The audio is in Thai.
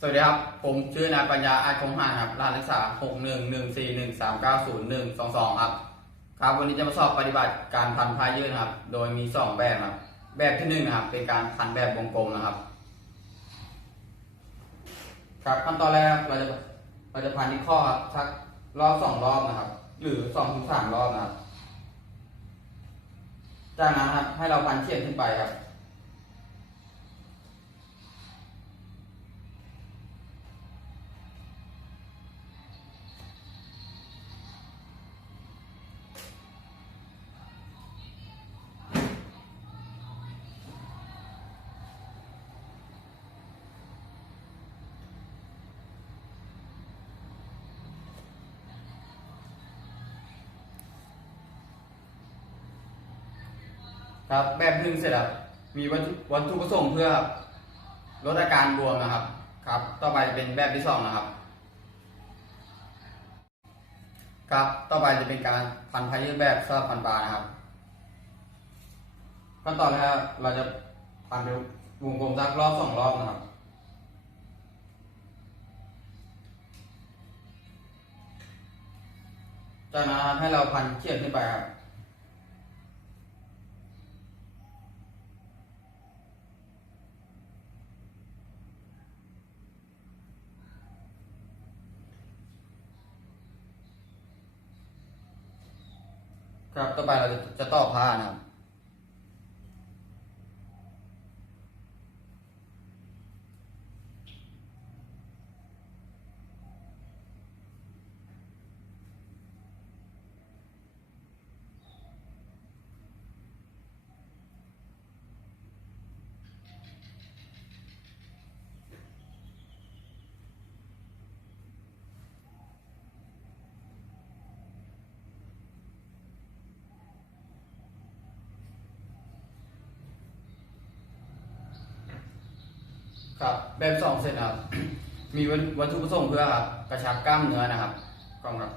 สวัสดีครับ ผมชื่อนายปัญญาอาคงหาครับรหัสนักศึกษา 6 1 1 4 1 3 9 0 1 2 2 ครับ ครับ วันนี้จะมาสอบปฏิบัติการพันผ้ายืดนครับ โดยมี 2 แบบครับ แบบที่หนึ่งนะครับ เป็นการพันแบบวงกลมนะครับ ครับขั้นตอนแรกเราจะเราจะพันที่ข้อครับสักรอบสองรอบนะครับ หรือสองถึงสามรอบนะครับ จากนั้นครับให้เราพันเฉียดขึ้นไปครับ ครับแบบหนึ่งเสร็จแล้วมีวัตถุวัตถุประสงค์เพื่อลดอาการบวมนะครับ ครับ ต่อไปเป็นแบบที่สองนะครับ ครับ ต่อไปจะเป็นการพันพายืดแบบสลับพันปลานะครับขั้นตอนแรกเราจะพันเป็นวงกลมสักรอบสองรอบนะครับจากนั้นให้เราพันเชือกขึ้นไปครับ ครับต่อไปเราจะต่อผ้านะครับ ครับ แบบสองเสร็จนะครับ มีวัตถุประสงค์เพื่อครับกระชับกล้ามเนื้อนะครับกล้องครับ